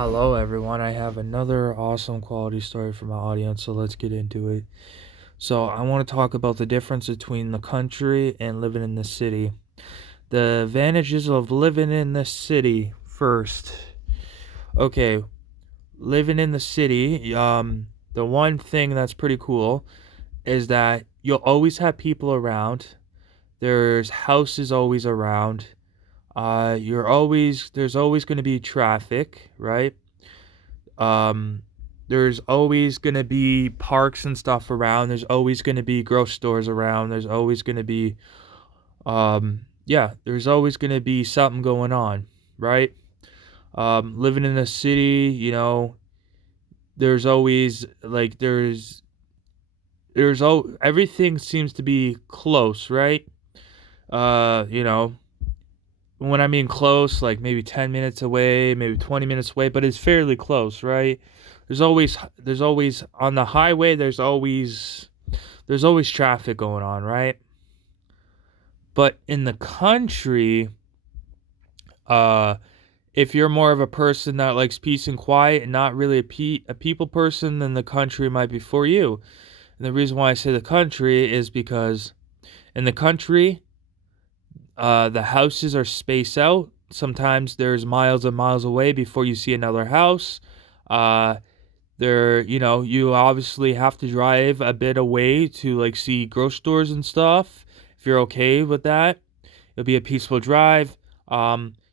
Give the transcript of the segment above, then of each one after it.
Hello, everyone. I have another awesome quality story for my audience, so let's get into it. So, I want to talk about the difference between the country and living in the city. The advantages of living in the city first. Okay, living in the city, the one thing that's pretty cool is that you'll always have people around. There's houses always around. There's always going to be traffic, right? Um, there's always gonna be parks and stuff around. There's always gonna be grocery stores around. There's always gonna be, yeah, there's always gonna be something going on, right? Living in a city, there's always like everything seems to be close, right? Uh, you know, when I mean close, like maybe 10 minutes away, maybe 20 minutes away, but it's fairly close, right? There's always on the highway, there's always traffic going on, right? But in the country, uh if you're more of a person that likes peace and quiet and not really a people person, then the country might be for you. And the reason why I say the country is because in the country, the houses are spaced out. Sometimes there's miles and miles away before you see another house. Uh, you obviously have to drive a bit away to like see grocery stores and stuff. If you're okay with that, it'll be a peaceful drive.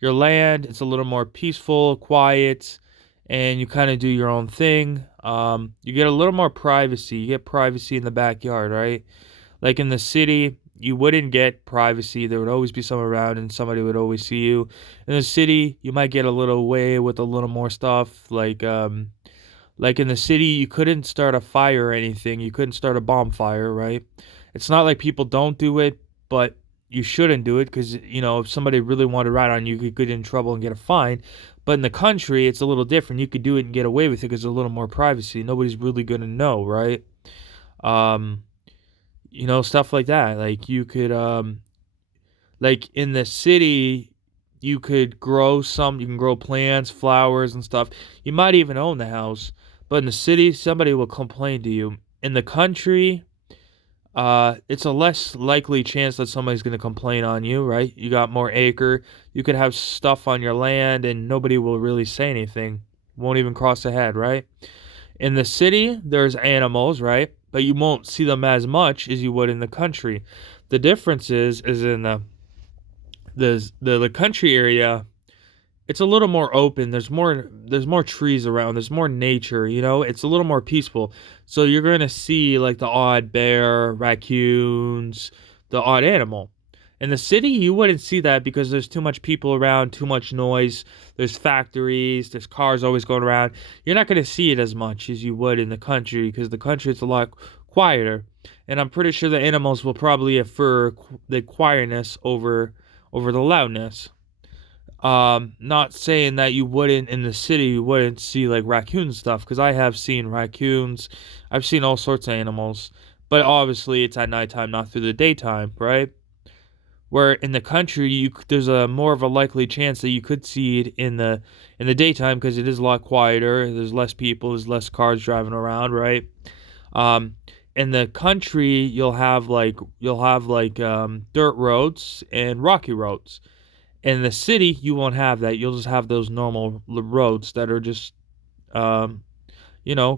Your land, it's a little more peaceful, quiet, and you kind of do your own thing. You get a little more privacy. You get privacy in the backyard, right? Like in the city, you wouldn't get privacy. There would always be someone around and somebody would always see you. In the city, you might get a little away with a little more stuff. Like in the city, you couldn't start a fire or anything. You couldn't start a bonfire, right? It's not like people don't do it, but you shouldn't do it because, if somebody really wanted to ride on you, you could get in trouble and get a fine. But in the country, it's a little different. You could do it and get away with it because there's a little more privacy. Nobody's really going to know, right? Um, stuff like that. Like in the city, you can grow plants, flowers, and stuff. You might even own the house, but in the city, somebody will complain to you. In the country, it's a less likely chance that somebody's going to complain on you, right? You got more acre. You could have stuff on your land, and nobody will really say anything. Won't even cross the head, right? In the city, there's animals, right? But you won't see them as much as you would in the country. The difference is in the country area, it's a little more open. There's more trees around. There's more nature, It's a little more peaceful. So you're going to see like the odd bear, raccoons, the odd animal. In the city, you wouldn't see that because there's too much people around, too much noise. There's factories, there's cars always going around. You're not going to see it as much as you would in the country because the country is a lot quieter. And I'm pretty sure the animals will probably prefer the quietness over the loudness. Not saying that you wouldn't in the city, you wouldn't see like raccoon stuff because I have seen raccoons. I've seen all sorts of animals, but obviously it's at nighttime, not through the daytime, right? Where in the country, there's a more of a likely chance that you could see it in the daytime because it is a lot quieter. There's less people, there's less cars driving around, right? Um, in the country, you'll have like dirt roads and rocky roads. In the city, you won't have that. You'll just have those normal roads that are just, um,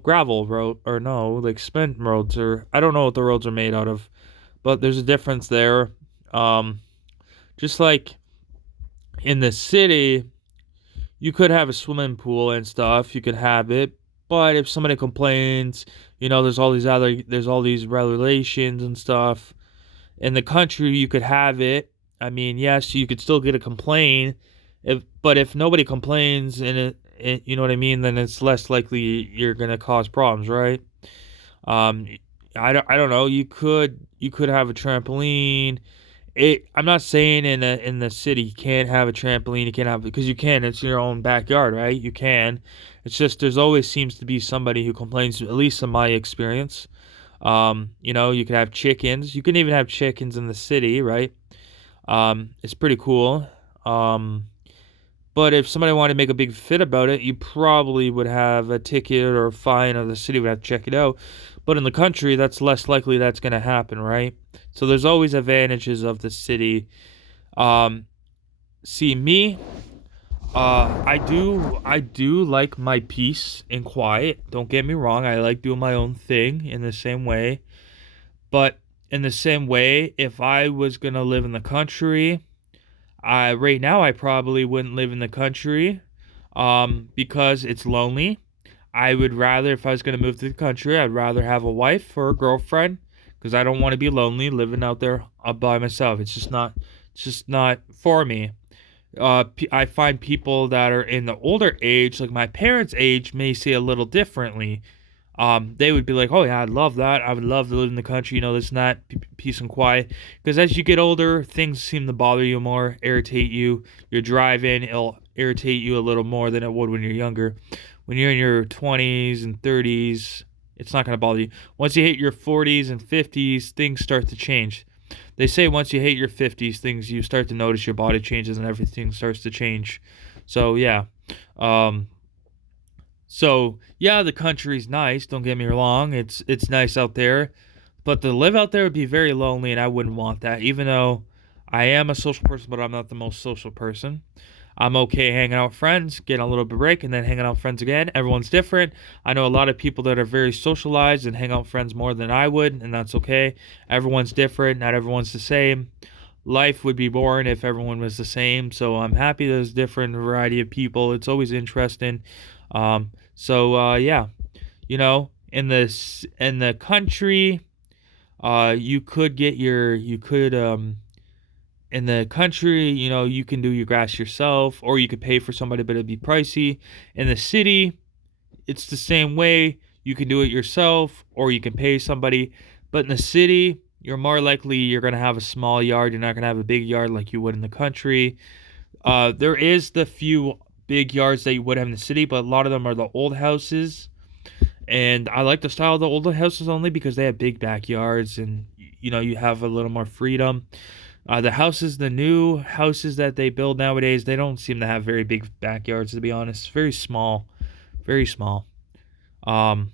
gravel road or no, like cement roads or I don't know what the roads are made out of, but there's a difference there. Um, just like in the city, you could have a swimming pool and stuff. You could have it, but if somebody complains, there's all these regulations and stuff. In the country, you could have it. I mean, yes, you could still get a complaint, but if nobody complains and you know what I mean, then it's less likely you're gonna cause problems, right? Um, I don't know. You could have a trampoline. I'm not saying in the city you can't have a trampoline. You can't have because you can. It's your own backyard, right? You can. It's just there's always seems to be somebody who complains. At least in my experience. You could have chickens. You can even have chickens in the city, right? It's pretty cool. Um, But if somebody wanted to make a big fit about it, you probably would have a ticket or a fine, or the city would have to check it out. But in the country, that's less likely that's going to happen, right? So there's always advantages of the city. Um, See me, I do like my peace and quiet. Don't get me wrong. I like doing my own thing in the same way. But in the same way, if I was gonna live in the country, I right now I probably wouldn't live in the country, because it's lonely. I would rather, if I was gonna move to the country, I'd rather have a wife or a girlfriend, because I don't want to be lonely living out there by myself. It's just not for me. I find people that are in the older age, like my parents' age, may see a little differently. They would be like, "Oh yeah, I'd love that. I would love to live in the country. This and that, peace and quiet." Because as you get older, things seem to bother you more, irritate you. You're driving, it'll irritate you a little more than it would when you're younger. When you're in your 20s and 30s, it's not going to bother you. Once you hit your 40s and 50s, things start to change. They say once you hit your 50s, things you start to notice your body changes and everything starts to change. So yeah. Um so yeah, the country's nice, don't get me wrong. It's nice out there, but to live out there would be very lonely and I wouldn't want that. Even though I am a social person, but I'm not the most social person. I'm okay hanging out with friends, getting a little bit of break, and then hanging out with friends again. Everyone's different. I know a lot of people that are very socialized and hang out with friends more than I would, and that's okay. Everyone's different. Not everyone's the same. Life would be boring if everyone was the same. So I'm happy there's different variety of people. It's always interesting. Yeah, in the country, you could in the country, you can do your grass yourself, or you could pay for somebody, but it'd be pricey. In the city, it's the same way. You can do it yourself, or you can pay somebody. But in the city, you're more likely you're gonna have a small yard. You're not gonna have a big yard like you would in the country. There is the few big yards that you would have in the city, but a lot of them are the old houses. And I like the style of the older houses only because they have big backyards, and you have a little more freedom. The new houses that they build nowadays, they don't seem to have very big backyards, to be honest. Very small, very small. Um,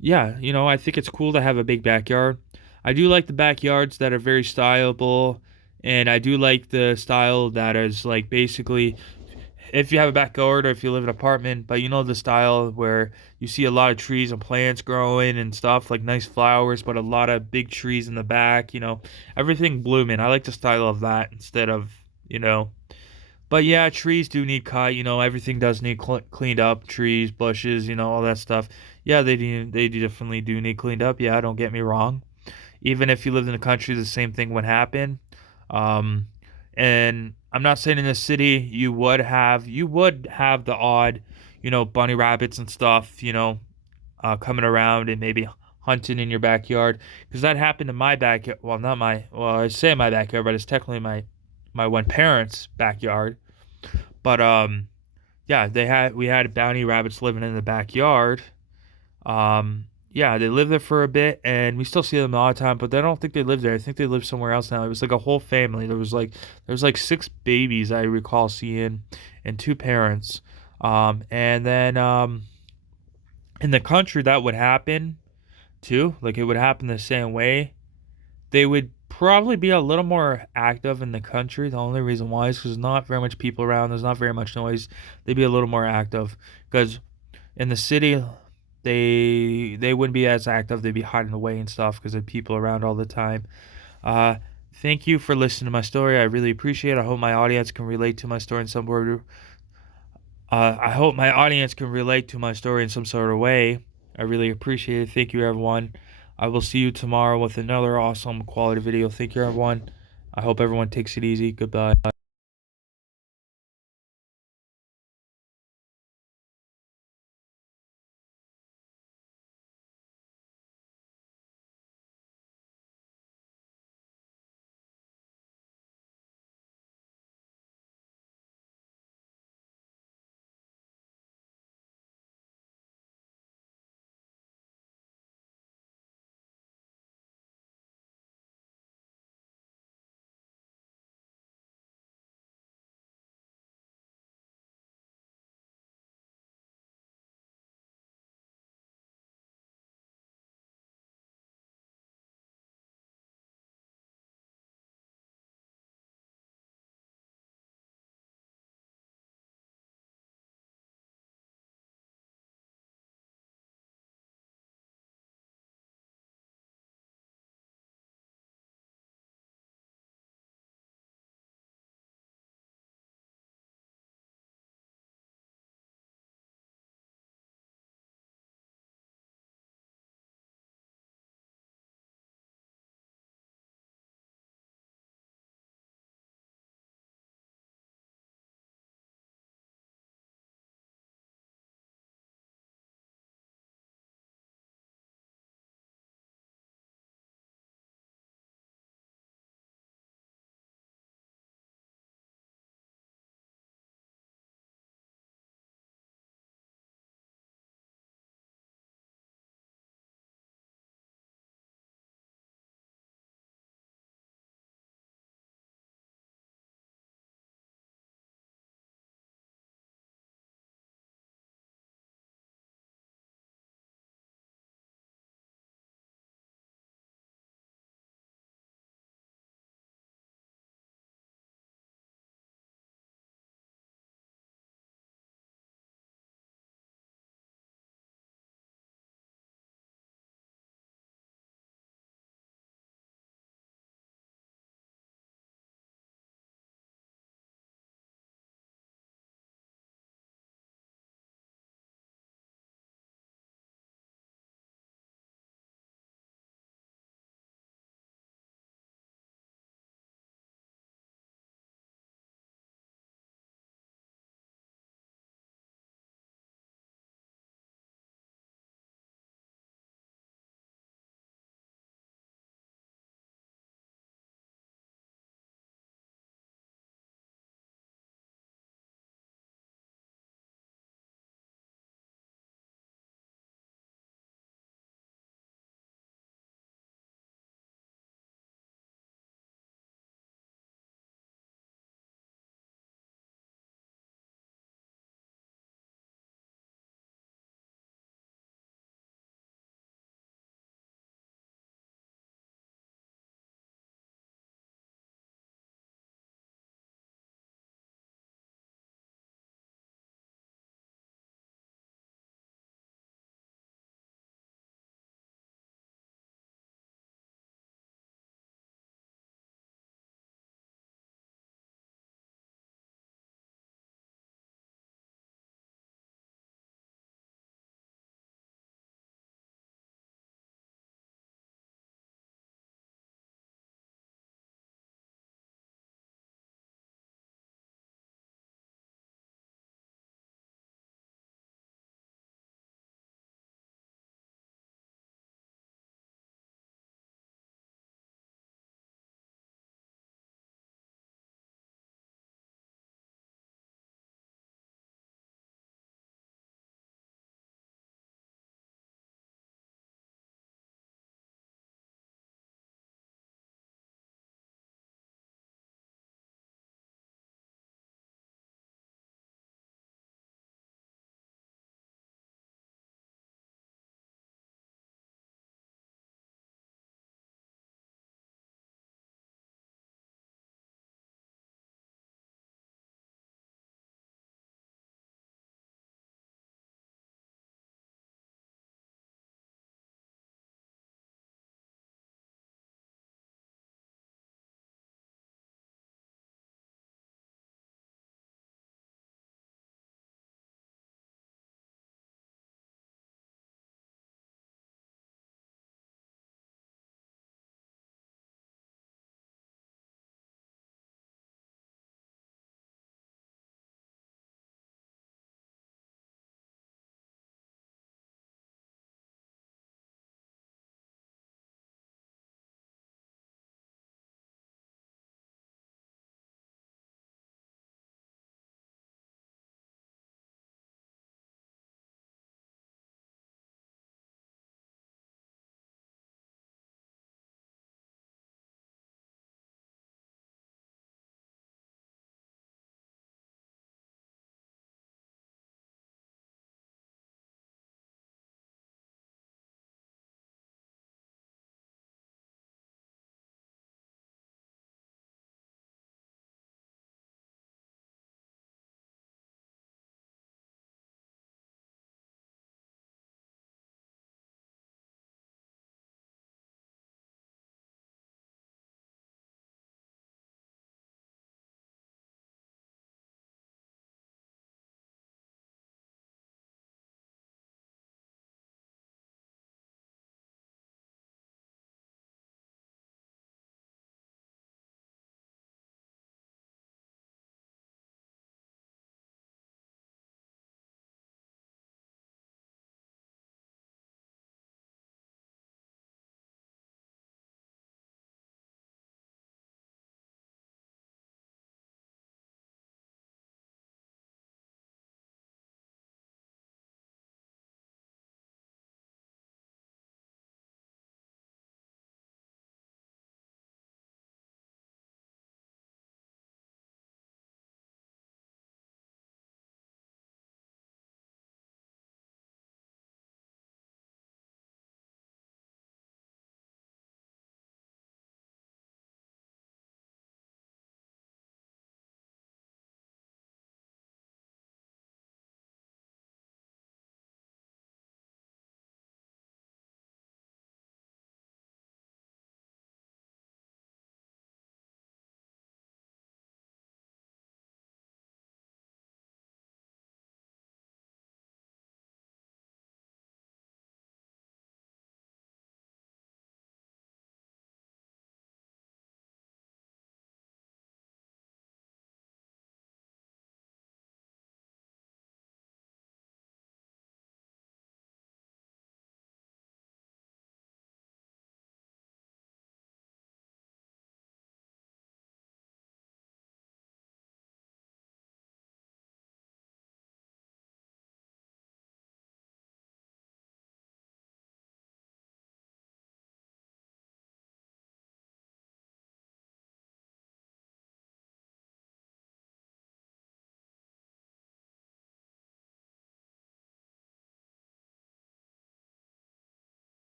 yeah, I think it's cool to have a big backyard. I do like the backyards that are very styleable, and I do like the style that is like basically if you have a backyard or if you live in an apartment, but the style where you see a lot of trees and plants growing and stuff, like nice flowers, but a lot of big trees in the back, everything blooming. I like the style of that instead of, you know. But yeah, trees do need cut, everything does need cleaned up, trees, bushes, all that stuff. Yeah, they definitely do need cleaned up. Yeah, don't get me wrong. Even if you lived in the country, the same thing would happen. Um, and I'm not saying in the city you would have the odd, bunny rabbits and stuff, coming around and maybe hunting in your backyard, because that happened in my backyard. Well, not my, well, I say my backyard, but it's technically my one parents' backyard. But yeah, we had bounty rabbits living in the backyard. Yeah, they lived there for a bit, and we still see them all the time. But I don't think they live there. I think they live somewhere else now. It was like a whole family. There was like six babies I recall seeing, and two parents. And then in the country that would happen too. Like it would happen the same way. They would probably be a little more active in the country. The only reason why is because there's not very much people around. There's not very much noise. They'd be a little more active because in the city they wouldn't be as active. They'd be hiding away and stuff because there's people around all the time. Uh, Thank you for listening to my story. I really appreciate it. I hope my audience can relate to my story in some sort of. I hope my audience can relate to my story in some sort of way. I really appreciate it. Thank you, everyone. I will see you tomorrow with another awesome quality video. Thank you, everyone. I hope everyone takes it easy. Goodbye.